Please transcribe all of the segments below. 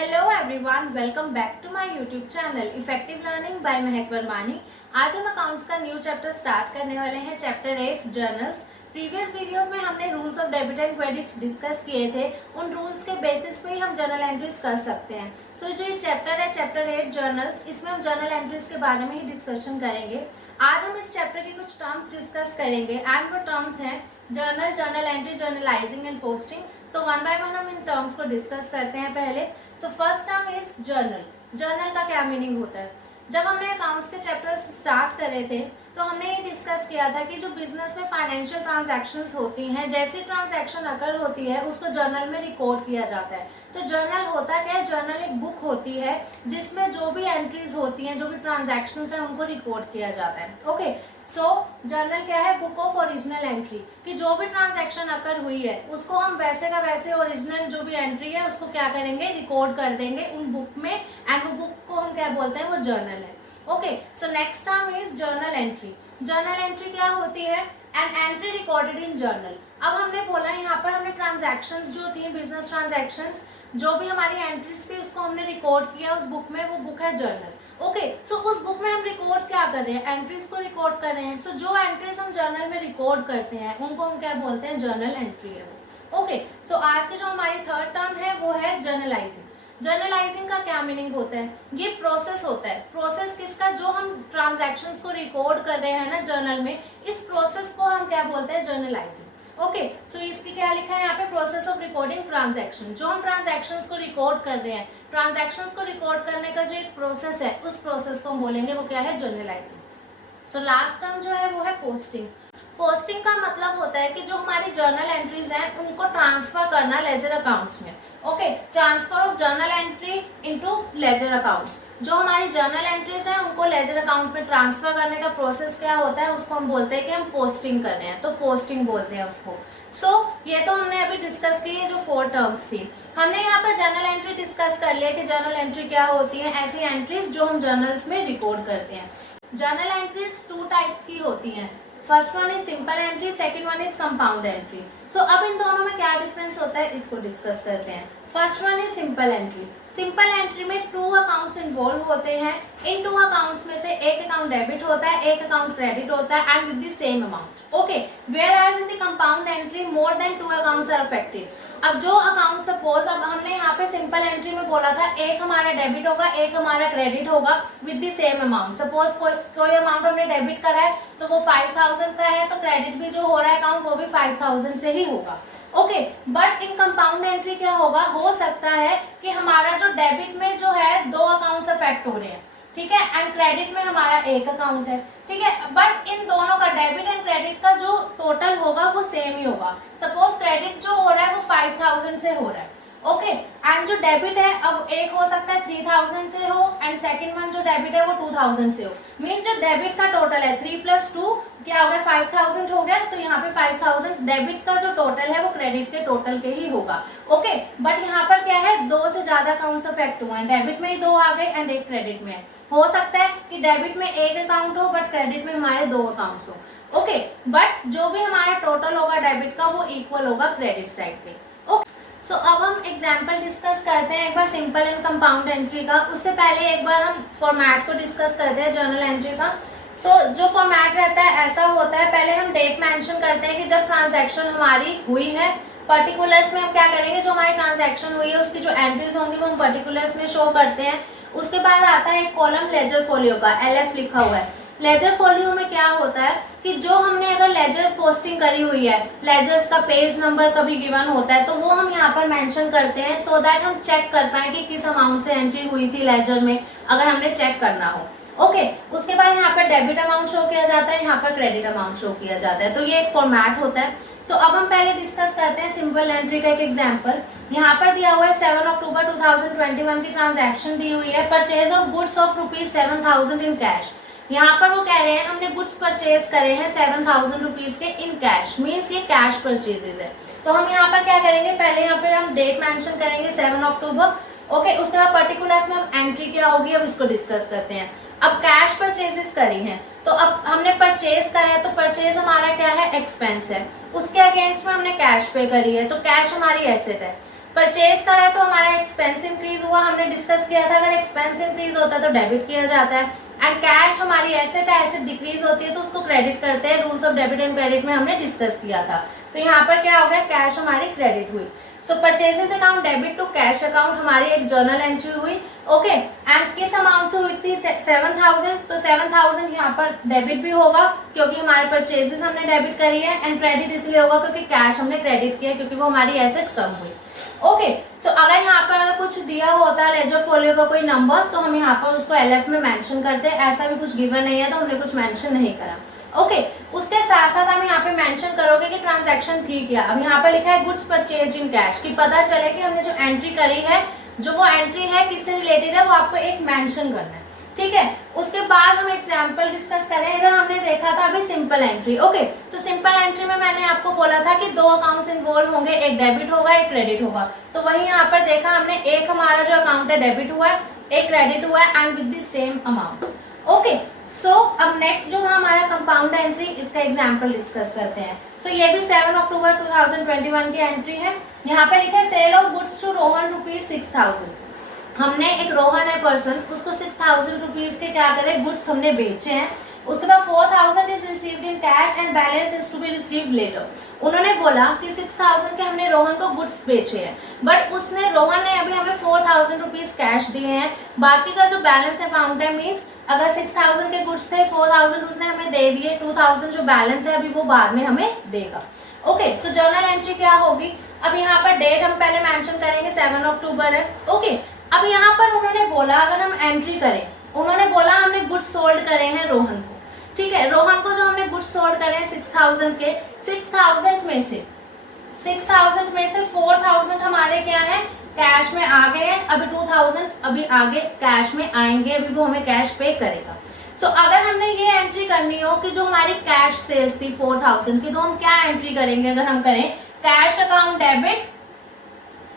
Hello everyone, welcome back to my YouTube channel effective learning by Mahak Varmani. आज हम accounts का new chapter start करने वाले हैं, चैप्टर 8 जर्नल्स। प्रीवियस वीडियोस में हमने rules of debit and credit discuss किए थे। उन रूल्स के बेसिस पे ही हम जर्नल एंट्रीज कर सकते हैं। सो जो ये चैप्टर है, चैप्टर 8 जर्नल्स, इसमें हम जर्नल एंट्रीज के बारे में ही डिस्कशन करेंगे। आज हम इस चैप्टर की कुछ टर्म्स डिस्कस करेंगे एंड वो टर्म्स हैं journal, journal entry, journalising and posting. So one by one हम इन टर्म्स को डिस्कस करते हैं पहले। So first term is journal. Journal का क्या मीनिंग होता है? जब हमने अकाउंट्स के चैप्टर्स स्टार्ट करे थे तो हमने ये डिस्कस किया था कि जो बिजनेस में फाइनेंशियल ट्रांजैक्शंस होती हैं, जैसी ट्रांजैक्शन अकर होती है उसको जर्नल में रिकॉर्ड किया जाता है। तो जर्नल होता क्या है? जर्नल एक बुक होती है जिसमें जो भी एंट्रीज होती हैं, जो भी ट्रांजैक्शंस हैं, उनको रिकॉर्ड किया जाता है। ओके, सो जर्नल क्या है? बुक ऑफ ओरिजिनल एंट्री, कि जो भी ट्रांजैक्शन अकर हुई है उसको हम वैसे का वैसे ओरिजिनल जो भी एंट्री है उसको क्या करेंगे? रिकॉर्ड कर देंगे उन बुक में, एंड वो बुक को हम क्या बोलते हैं? वो जर्नल है। Okay, so next term is journal entry. Journal entry क्या होती है? An entry recorded in journal. अब हमने बोला यहाँ पर हमने ट्रांजैक्शंस जो थी, बिजनेस ट्रांजैक्शंस, जो भी हमारी एंट्रीज थी उसको हमने रिकॉर्ड किया उस बुक में, वो बुक है जर्नल। ओके, सो उस बुक में हम रिकॉर्ड क्या कर रहे हैं? एंट्रीज को रिकॉर्ड कर रहे हैं। सो जो एंट्रीज हम जर्नल में रिकॉर्ड करते हैं उनको हम क्या बोलते हैं? जर्नल एंट्री है वो। ओके, सो आज की जो हमारी थर्ड टर्म है वो है जर्नलाइजिंग। जर्नलाइजिंग का क्या मीनिंग होता है? ये प्रोसेस होता है। प्रोसेस किसका? जो हम ट्रांजैक्शंस को रिकॉर्ड कर रहे हैं ना जर्नल में, इस प्रोसेस को हम क्या बोलते हैं? जर्नलाइजिंग। ओके, सो इसकी क्या लिखा है यहाँ पे? Process of recording transaction. जो हम ट्रांजैक्शंस को रिकॉर्ड कर रहे हैं, ट्रांजैक्शंस को रिकॉर्ड करने का जो एक प्रोसेस है, उस प्रोसेस को हम बोलेंगे वो क्या है? जर्नलाइजिंग। सो लास्ट टर्म जो है वो है पोस्टिंग। पोस्टिंग का मतलब होता है कि जो हमारी जर्नल एंट्रीज हैं उनको ट्रांसफर करना लेजर अकाउंट्स में। Okay, transfer of journal entry into ledger accounts. जो हमारी जर्नल एंट्रीज हैं उनको लेजर अकाउंट में ट्रांसफर करने का प्रोसेस क्या होता है? उसको हम बोलते हैं कि हम पोस्टिंग कर रहे हैं, तो पोस्टिंग बोलते हैं उसको। सो ये तो हमने अभी डिस्कस की है जो 4 टर्म्स थी। हमने यहाँ पर जर्नल एंट्री डिस्कस कर लिया कि जर्नल एंट्री क्या होती है। ऐसी एंट्रीज जो हम जर्नल्स में रिकॉर्ड करते हैं। जर्नल एंट्रीज 2 टाइप्स की होती हैं। First one is simple entry, second one is compound entry. So अब इन दोनों में क्या डिफरेंस होता है इसको डिस्कस करते हैं। First one is simple entry. Simple entry में 2 अकाउंट्स इन्वॉल्व होते हैं। इन 2 अकाउंट्स में से एक अकाउंट डेबिट होता है, एक अकाउंट क्रेडिट होता है, and with the same amount. Okay, whereas in the compound entry more than 2 accounts are affected. अब जो अकाउंट सपोज, अब हमने यहाँ पे सिंपल एंट्री में बोला था एक हमारा डेबिट होगा, एक हमारा क्रेडिट होगा with the same amount. Suppose कोई अमाउंट हमने डेबिट करा है तो वो 5000 का है, तो क्रेडिट भी जो हो रहा है अकाउंट वो भी 5000 से ही होगा। Okay, but in compound entry क्या होगा? हो सकता है कि हमारा जो डेबिट में जो है 2 अकाउंट्स अफेक्ट हो रहे हैं, ठीक है, एंड क्रेडिट में हमारा एक अकाउंट है, ठीक है, बट इन दोनों का डेबिट एंड क्रेडिट का जो टोटल होगा वो सेम ही होगा। सपोज क्रेडिट जो हो रहा है वो 5000 से हो रहा है, ओके, एंड जो डेबिट है अब एक हो सकता है 3000 से हो, एंड सेकंड वन जो डेबिट है वो 2000 से हो। मींस जो डेबिट का टोटल है 3 + 2 क्या हो गया? 5000 हो गया। तो यहाँ पे 5000 डेबिट का जो टोटल है वो क्रेडिट के टोटल के ही होगा। ओके, बट यहाँ पर क्या है? 2 से ज्यादा अकाउंट्स अफेक्ट हुए हैं। डेबिट में ही 2 आ गए एंड एक क्रेडिट में है। हो सकता है कि डेबिट में एक अकाउंट हो बट क्रेडिट में हमारे 2 अकाउंट्स हो। ओके, बट जो भी हमारा टोटल होगा डेबिट का वो इक्वल होगा क्रेडिट साइड पे। ओके, सो अब हम एग्जाम्पल डिस्कस करते हैं एक बार सिंपल एंड कंपाउंड एंट्री का। उससे पहले एक बार हम फॉर्मेट को डिस्कस करते हैं जर्नल एंट्री का। सो जो फॉर्मेट रहता है ऐसा होता है, पहले हम डेट मेंशन करते हैं कि जब ट्रांजैक्शन हमारी हुई है। पर्टिकुलर्स में हम क्या करेंगे? जो हमारी ट्रांजैक्शन हुई है उसकी जो एंट्रीज होंगी वो हम पर्टिकुलर्स में शो करते हैं। उसके बाद आता है एक कॉलम लेजर फोलियो का, LF लिखा हुआ है। लेजर फोलियो में क्या होता है कि जो हमने अगर लेजर पोस्टिंग करी हुई है, लेजर्स का पेज नंबर कभी गिवन होता है तो वो हम यहाँ पर मेंशन करते हैं, सो दैट हम चेक कर पाए कि किस अमाउंट से एंट्री हुई थी लेजर में, अगर हमने चेक करना हो। ओके, उसके बाद यहाँ पर डेबिट अमाउंट शो किया जाता है, यहाँ पर क्रेडिट अमाउंट शो किया जाता है। तो ये एक फॉर्मेट होता है। सो अब हम पहले डिस्कस करते हैं सिंपल एंट्री का एक एग्जांपल। यहाँ पर दिया हुआ है 7 अक्टूबर 2021 की ट्रांजैक्शन दी हुई है, purchase of goods of ₹7000 in cash. यहाँ पर वो कह रहे हैं हमने गुड्स परचेज करे हैं 7000 रुपीज के इन कैश, मीन्स ये कैश परचेजेज है। तो हम यहाँ पर क्या करेंगे? पहले यहाँ पे हम डेट मेंशन करेंगे 7 अक्टूबर। ओके, उसके बाद पर्टिकुलर्स में अब एंट्री क्या होगी अब इसको डिस्कस करते हैं। अब कैश परचेजेस करी हैं तो अब हमने परचेज करा है, तो परचेज हमारा क्या है? एक्सपेंस है। उसके अगेंस्ट में हमने कैश पे करी है, तो कैश हमारी एसेट है। परचेज करा है तो हमारा एक्सपेंस इंक्रीज हुआ, हमने डिस्कस किया था अगर एक्सपेंस इंक्रीज होता है तो डेबिट किया जाता है। एंड कैश हमारी एसेट है, एसेट डिक्रीज होती है तो उसको क्रेडिट करते हैं, rules of debit and credit में हमने डिस्कस किया था। तो यहाँ पर क्या हो गया, कैश हमारी क्रेडिट हुई। So purchases account debit to cash account हमारी एक जर्नल एंट्री हुई। ओके, एंड किस अमाउंट से हुई थी, 7000, तो 7000 यहाँ पर डेबिट भी होगा क्योंकि हमारे परचेजेस हमने डेबिट करी है, एंड क्रेडिट इसलिए होगा क्योंकि कैश हमने क्रेडिट किया क्योंकि वो हमारी एसेट कम हुई। ओके, सो अगर यहाँ पर कुछ दिया होता है लेजर फोलियो का कोई नंबर तो हम यहाँ पर उसको एलएफ में मेंशन करते हैं, ऐसा भी कुछ गिवन नहीं है तो हमने कुछ मेंशन नहीं करा। ओके, उसके साथ साथ हम यहाँ पे मेंशन करोगे कि ट्रांजैक्शन थी क्या। अब यहाँ पर लिखा है गुड्स परचेज्ड इन कैश, कि पता चले कि हमने जो एंट्री करी है, जो वो एंट्री है किससे रिलेटेड है वो आपको एक मेंशन करना है। ठीक है, उसके बाद हम एग्जाम्पल डिस्कस करें। इधर हमने देखा था अभी सिंपल एंट्री। ओके, तो सिंपल एंट्री में मैंने आपको बोला था कि दो अकाउंट्स इन्वॉल्व होंगे, एक डेबिट होगा एक क्रेडिट होगा। तो वही यहाँ पर देखा हमने, एक हमारा जो अकाउंट है डेबिट हुआ है, एक क्रेडिट हुआ है and with the same amount. Okay, so अब नेक्स्ट जो था हमारा कंपाउंड एंट्री, इसका एग्जाम्पल डिस्कस करते हैं। सो ये भी 7 अक्टूबर 2021 की एंट्री है। यहाँ पे लिखा है sale of goods to Rohan ₹6000। हमने एक रोहन है पर्सन, उसको 6000 रुपीज के क्या करे गुड्स हमने बेचे हैं। उसके बाद 4000 is received in cash and balance is to be received later. उन्होंने बोला कि 6000 के हमने रोहन को गुड्स बेचे हैं, बट रोहन ने अभी हमें 4000 रुपीज कैश दिए हैं। बाकी का जो बैलेंस अमाउंट है, मीन्स अगर 6000 के गुड्स थे, 4000 उसने हमें दे दिए, 2000 जो बैलेंस है अभी वो बाद में हमें देगा। ओके, सो जर्नल एंट्री क्या होगी, अब यहाँ पर डेट हम पहले मेंशन करेंगे, 7 अक्टूबर है। ओके, अब यहाँ पर उन्होंने बोला अगर हम एंट्री करें, उन्होंने बोला हमने गुड्स सोल्ड करे हैं रोहन को। ठीक है, रोहन को जो हमने गुड्स सोल्ड करे हैं 6000 के, 6000 में से 4000 हमारे क्या है, कैश में आ गए हैं। अभी 2000 अभी आगे कैश में आएंगे, अभी वो हमें कैश पे करेगा। सो अगर हमने ये एंट्री करनी हो कि जो हमारी कैश सेल्स थी 4000 की, तो हम क्या एंट्री करेंगे, अगर हम करें cash account debit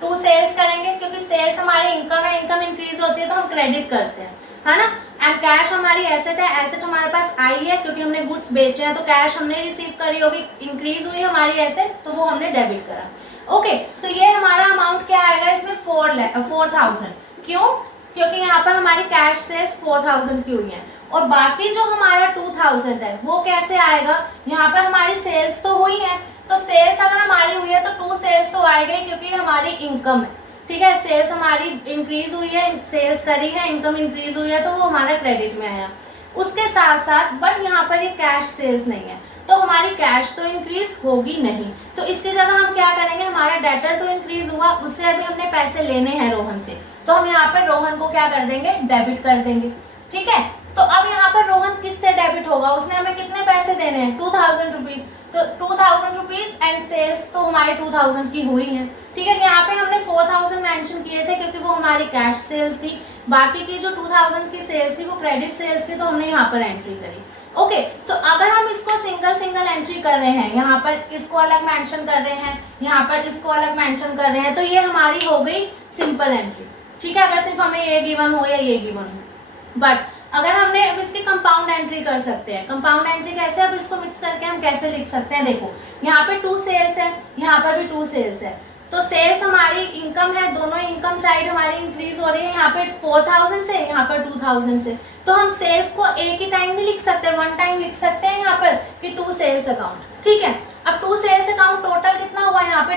to sales करेंगे, क्योंकि सेल्स हमारी इनकम है, इनकम इंक्रीज होती है तो हम क्रेडिट करते हैं, है ना। एंड कैश हमारी एसेट है, एसेट हमारे पास आई है क्योंकि हमने गुड्स बेचे हैं, तो कैश हमने रिसीव करी होगी, इंक्रीज हुई हमारी एसेट तो वो हमने डेबिट करा। ओके, सो ये हमारा अमाउंट क्या आएगा इसमें, 4000। क्यों, क्योंकि यहाँ पर हमारी कैश सेल्स 4000 की हुई है, और बाकी जो हमारा 2000 है वो कैसे आएगा, यहाँ पर हमारी सेल्स तो हुई है, तो सेल्स अगर हमारी हुई है तो 2 सेल्स तो आएगा क्योंकि हमारी इनकम है। ठीक है, सेल्स हमारी इंक्रीज हुई है, सेल्स करी है, इनकम इंक्रीज हुई है तो वो हमारा क्रेडिट में आया। उसके साथ साथ बट यहाँ पर ये कैश सेल्स नहीं है तो हमारी कैश तो इंक्रीज होगी नहीं, तो इसकी जगह हम क्या करेंगे, हमारा डेटर तो इंक्रीज हुआ, उससे अभी हमने पैसे लेने हैं रोहन से, तो हम यहाँ पर रोहन को क्या कर देंगे, डेबिट कर देंगे। ठीक है, तो अब यहाँ पर रोहन किससे डेबिट होगा, उसने हमें कितने पैसे देने हैं, 2000 रुपीज, तो 2000 रुपीज एंड सेल्स तो हमारे 2000 की हुई है। ठीक है, यहाँ पे हमने 4000 मेंशन किए थे क्योंकि वो हमारी कैश सेल्स थी, बाकी की जो 2000 की सेल्स थी वो क्रेडिट सेल्स थी, तो हमने यहाँ पर एंट्री करी। ओके, सो अगर हम इसको सिंगल एंट्री कर रहे हैं, यहाँ पर इसको अलग मेंशन कर रहे हैं, यहाँ पर इसको अलग मेंशन कर रहे हैं, तो ये हमारी हो गई सिंपल एंट्री। ठीक है, अगर सिर्फ हमें ये गिवन हो या ये गिवन हो। बट अगर हमने अब इसकी कंपाउंड एंट्री कर सकते हैं, कंपाउंड एंट्री कैसे, अब इसको मिक्स करके हम कैसे लिख सकते हैं, देखो यहाँ पे 2 सेल्स है, यहाँ पर भी 2 सेल्स है, तो सेल्स हमारी इनकम है, दोनों इनकम साइड हमारी इंक्रीज हो रही है, यहाँ पे 4000 से, यहाँ पर 2000 से, तो हम सेल्स को एक ही टाइम नहीं लिख सकते, वन टाइम लिख सकते हैं यहाँ पर कि 2 सेल्स अकाउंट। ठीक है, अब 2 सेल्स अकाउंट टोटल कितना हुआ, यहाँ पे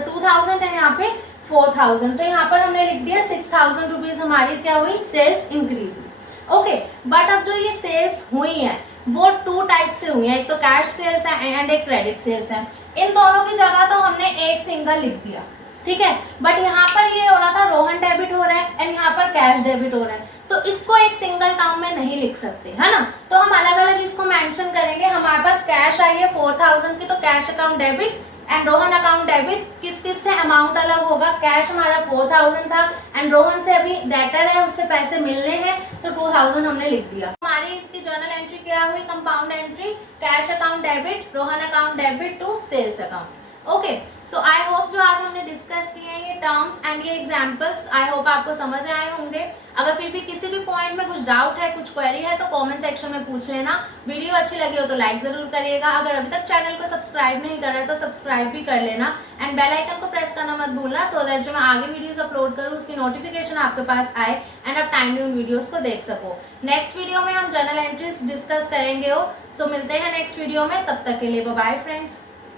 2000 है, यहाँ पे 4000, तो यहाँ पर हमने लिख दिया 6000 रुपीज हमारी क्या हुई, सेल्स इंक्रीज हुई। ओके, बट अब जो ये सेल्स हुई है वो 2 टाइप से हुई है, एक तो कैश सेल्स है एंड एक क्रेडिट सेल्स है। इन दोनों की जगह तो हमने एक सिंगल लिख दिया। ठीक है, बट यहाँ पर ये हो रहा था रोहन डेबिट हो रहा है एंड यहाँ पर कैश डेबिट हो रहा है, तो इसको एक सिंगल टर्म में नहीं लिख सकते, है ना, तो हम अलग अलग इसको मेंशन करेंगे। हमारे पास कैश आई है 4000 की, तो cash account debit and Rohan account debit, किस किस से अमाउंट अलग होगा, कैश हमारा 4000 था एंड रोहन से अभी डेटर है, उससे पैसे मिलने हैं, तो 2000 हमने लिख दिया। हमारी इसकी जर्नल एंट्री क्या हुई, compound entry, cash account debit, Rohan account debit to sales account. Okay, so I hope जो आज हमने डिस्कस किए हैं ये टर्म्स एंड ये एग्जांपल्स, आई होप आपको समझ आए होंगे। अगर फिर भी किसी भी पॉइंट में कुछ डाउट है, कुछ क्वेरी है तो कमेंट सेक्शन में पूछ लेना। वीडियो अच्छी लगी हो तो लाइक जरूर करिएगा। अगर अभी तक चैनल को सब्सक्राइब नहीं कर रहे तो सब्सक्राइब भी कर लेना एंड बेल आइकन को प्रेस करना मत भूलना, सो दैट जो मैं आगे वीडियोस अपलोड करूँ उसकी नोटिफिकेशन आपके पास आए एंड आप टाइमली उन वीडियोस को देख सको। नेक्स्ट वीडियो में हम जर्नल एंट्रीज डिस्कस करेंगे। सो मिलते हैं नेक्स्ट वीडियो में, तब तक के लिए बाय बाय फ्रेंड्स।